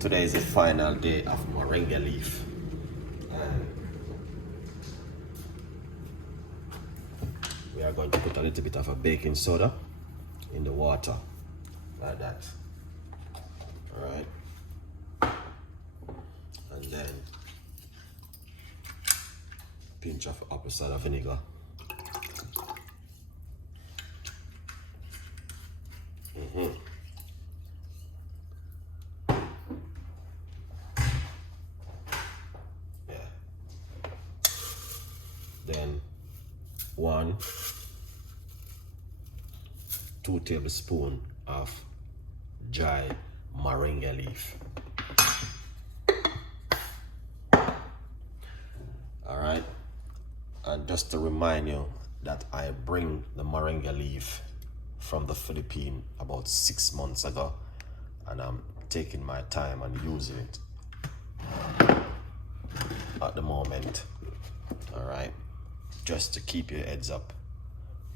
Today is the final day of Moringa leaf. And we are going to put a little bit of a baking soda in the water, like that. Alright. And then pinch of apple cider vinegar. Then 2 tablespoons of dry moringa leaf. Alright, and just to remind you that I bring the moringa leaf from the Philippines about 6 months ago, and I'm taking my time and using it at the moment. Alright, just to keep your heads up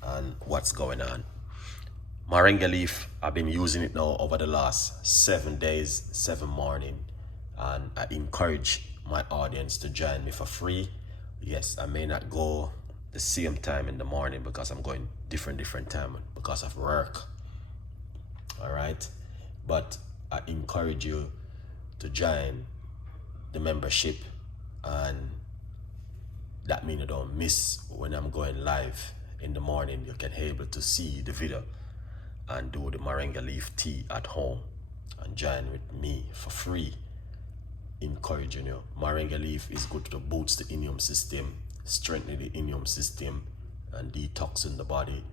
on what's going on. Moringa leaf, I've been using it now over the last 7 days, 7 mornings, and I encourage my audience to join me for free. Yes, I may not go the same time in the morning because I'm going different time because of work. Alright, but I encourage you to join the membership, and that means you don't miss when I'm going live in the morning. You can be able to see the video and do the moringa leaf tea at home and join with me for free. Encouraging you. Moringa leaf is good to boost the immune system, strengthen the immune system, and detoxing the body,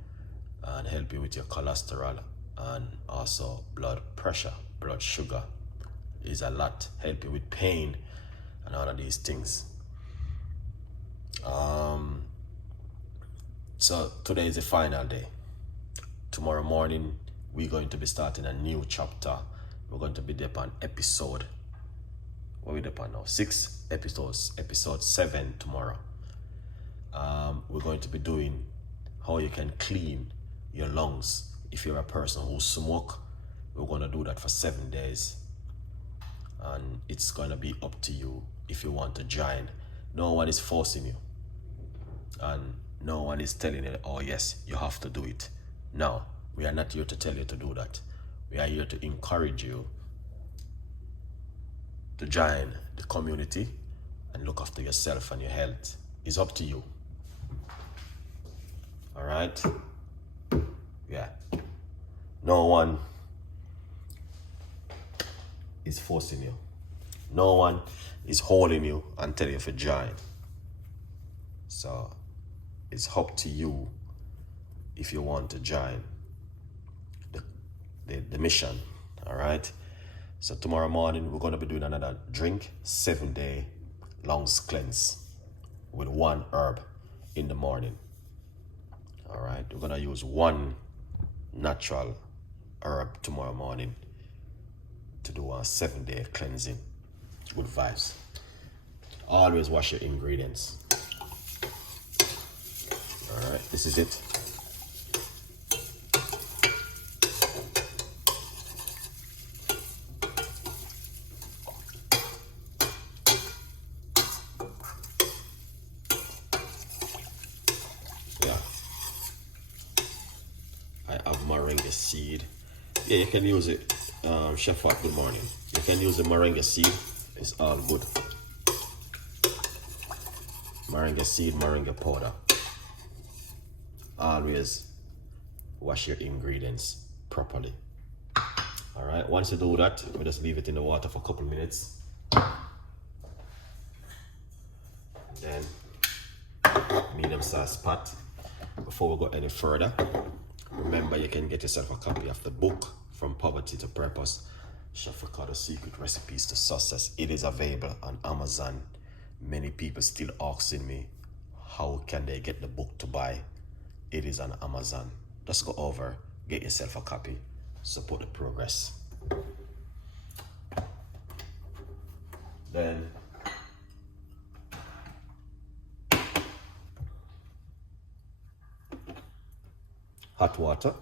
and help you with your cholesterol and also blood pressure, blood sugar. Is a lot. Help you with pain and all of these things. So today is the final day. Tomorrow morning we're going to be starting a new chapter. We're going to be there on episode, what are we there on now? 6 episodes, episode 7 tomorrow. We're going to be doing how you can clean your lungs. If you're a person who smoke, we're going to do that for 7 days, and it's going to be up to you if you want to join. No one is forcing you, and no one is telling you, oh yes, you have to do it. No, we are not here to tell you to do that. We are here to encourage you to join the community and look after yourself and your health. It's up to you. All right? Yeah. No one is forcing you. No one is holding you and telling you to join. So it's up to you if you want to join the mission. All right? So tomorrow morning we're going to be doing another drink, 7-day lungs cleanse with 1 herb in the morning. All right, we're going to use 1 natural herb tomorrow morning to do a 7-day cleansing. Good vibes. Always wash your ingredients. All right, this is it. Moringa seed. Yeah, you can use it. Chef, good morning. You can use the moringa seed. It's all good. Moringa seed, moringa powder. Always wash your ingredients properly. All right. Once you do that, we just leave it in the water for a couple minutes. Then medium size pot. Before we go any further, remember, you can get yourself a copy of the book, From Poverty to Purpose, Chef Ricardo Secret Recipes to Success. It is available on Amazon. Many people still asking me, how can they get the book to buy? It is on Amazon. Just go over, get yourself a copy, support the progress. Then hot water.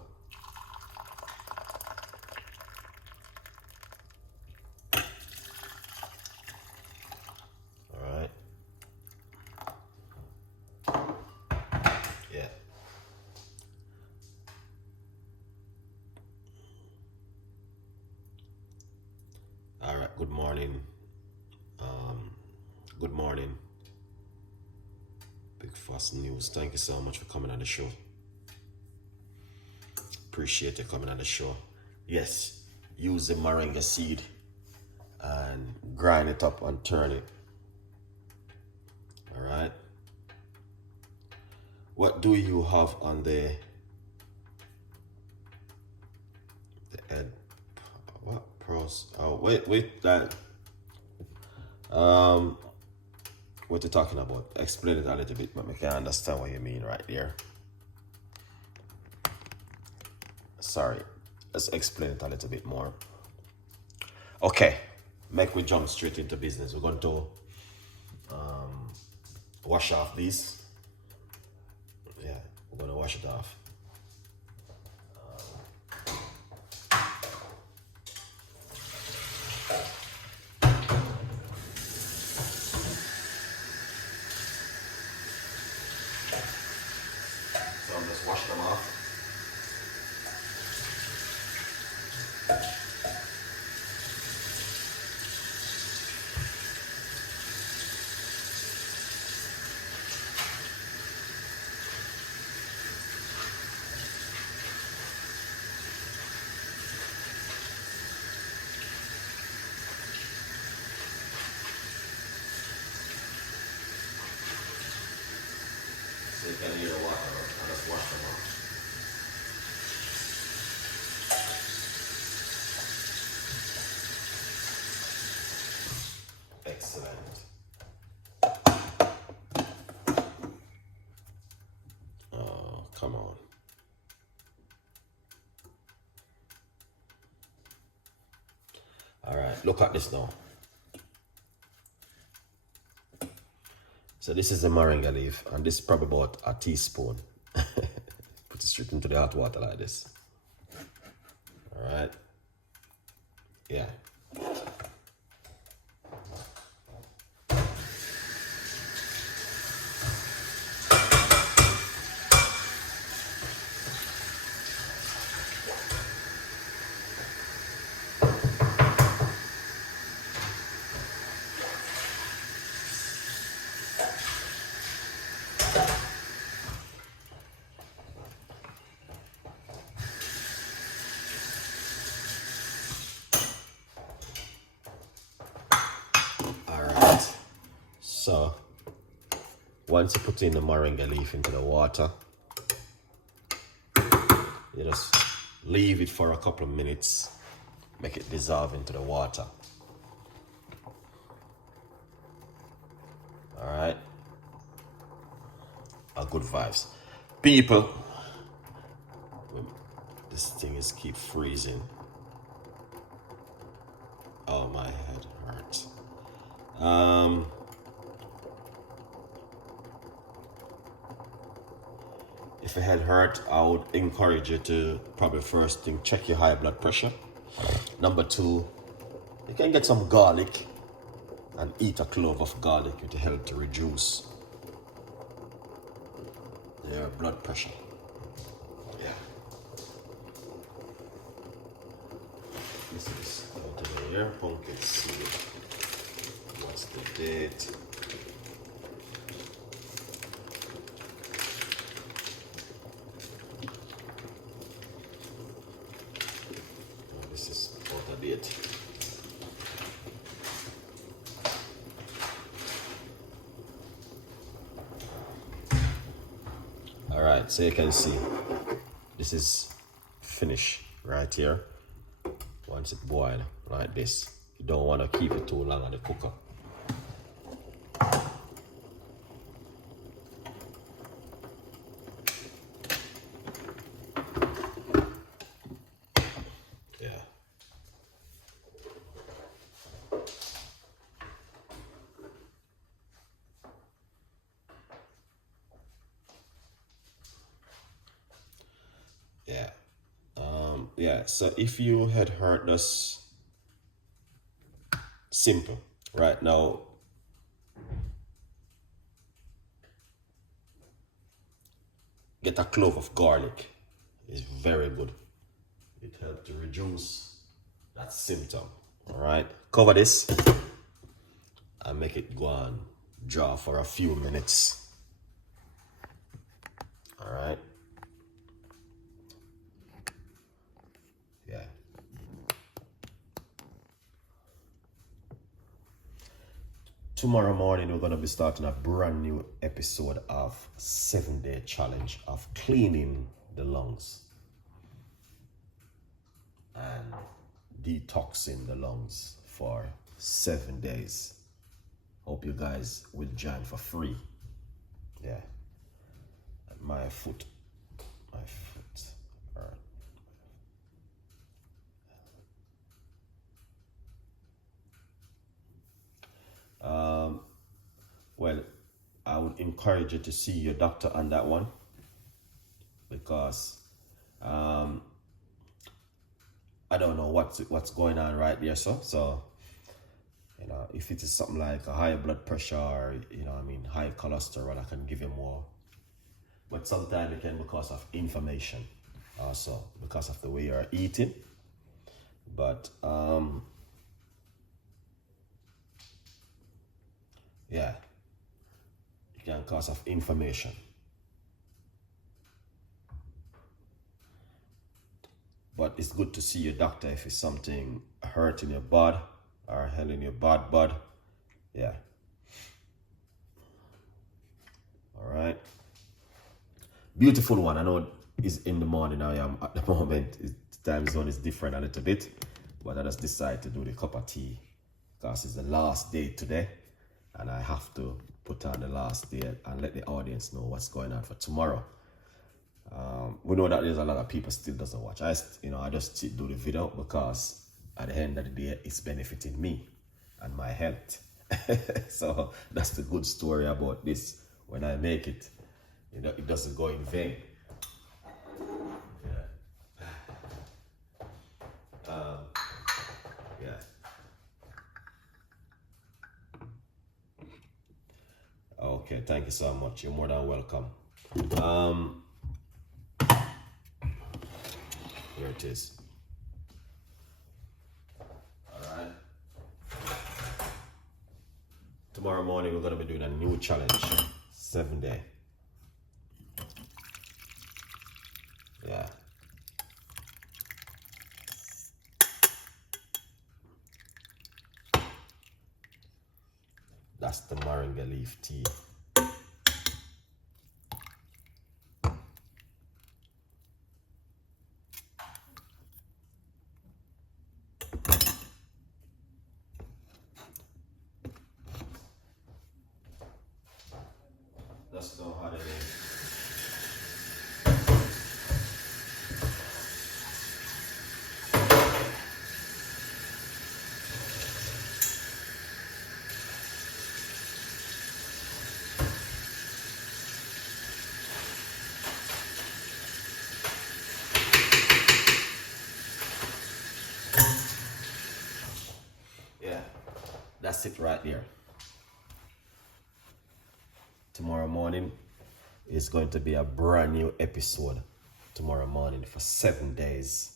right, good morning. Good morning. Big Fuss News. Thank you so much for coming on the show. Appreciate you coming on the show. Yes, use the moringa seed and grind it up and turn it. All right. What do you have on the head? What pros? Oh, wait, that. What you talking about? Explain it a little bit, but I can understand what you mean right there. Sorry, let's explain it a little bit more. Okay, make we jump straight into business. We're going to wash off these. Yeah, we're going to wash it off. So I'm just wash them off. So you can hear the water. I just wash them off. Excellent. Oh, come on. All right, look at this now. So this is the moringa leaf, and this is probably about a teaspoon. Put it straight into the hot water like this. All right. Yeah. So once you put in the moringa leaf into the water, you just leave it for a couple of minutes, make it dissolve into the water. All right. Good vibes. People, this thing is keep freezing. Oh, my head hurts. If your head hurt, I would encourage you to probably first thing check your high blood pressure. Number two, you can get some garlic and eat a clove of garlic. It will help to reduce your blood pressure. Yeah. This is out of here. Pumpkin seed. What's the date? It. All right, so you can see this is finished right here. Once it boiled like this, you don't want to keep it too long on the cooker. Yeah, so if you had heard this simple right now, get a clove of garlic. It's very good. It helps to reduce that symptom. All right, cover this and make it go on draw for a few minutes. All right. Yeah. Tomorrow morning, we're going to be starting a brand new episode of 7-day challenge of cleaning the lungs and detoxing the lungs for 7 days. Hope you guys will join for free. Yeah. My foot. All right. Well, I would encourage you to see your doctor on that one, because I don't know what's going on right there. So you know, if it is something like a high blood pressure or, you know, high cholesterol, I can give you more. But sometimes it can be because of inflammation, also because of the way you're eating. But yeah, it can cause of inflammation. But it's good to see your doctor if it's something hurt in your body or hell in your bud. Yeah. All right. Beautiful one. I know it's in the morning. I am at the moment. The time zone is different a little bit, but I just decided to do the cup of tea because it's the last day today, and I have to put on the last day and let the audience know what's going on for tomorrow. We know that there's a lot of people still doesn't watch. I just do the video because at the end of the day, it's benefiting me and my health. So that's the good story about this. When I make it, you know, it doesn't go in vain. Yeah. Okay, thank you so much. You're more than welcome. Here it is. All right. Tomorrow morning, we're going to be doing a new challenge, 7-day. Yeah. That's the Moringa leaf tea. Let's go how it is. Yeah, that's it right there. Tomorrow morning is going to be a brand new episode tomorrow morning for 7 days,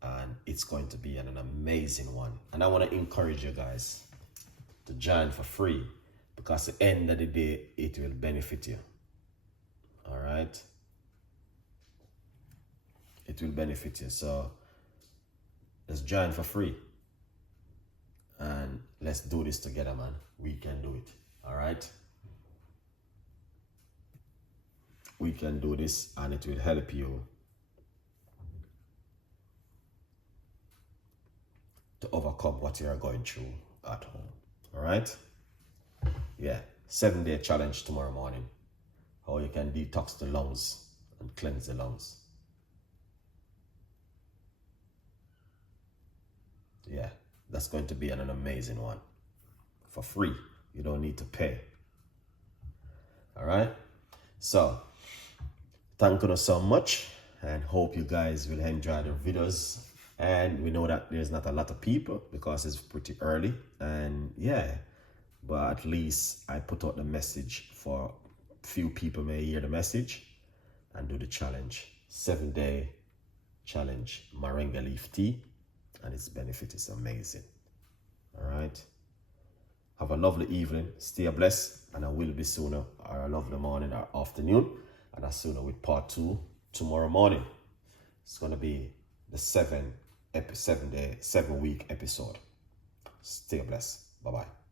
and it's going to be an amazing one. And I want to encourage you guys to join for free, because at the end of the day, it will benefit you. All right, it will benefit you. So let's join for free and let's do this together, man. We can do it. All right, we can do this, and it will help you to overcome what you are going through at home. All right, yeah, 7-day challenge tomorrow morning, how you can detox the lungs and cleanse the lungs. Yeah, that's going to be an amazing one for free. You don't need to pay. All right, so thank you so much, and hope you guys will enjoy the videos. And we know that there's not a lot of people because it's pretty early, and yeah, but at least I put out the message for few people may hear the message and do the challenge. 7-day challenge, Moringa leaf tea, and its benefit is amazing. All right. Have a lovely evening. Stay blessed. And I will be sooner, or a lovely morning or afternoon. And as sooner with part 2 tomorrow morning. It's going to be the 7-week episode. Stay blessed. Bye-bye.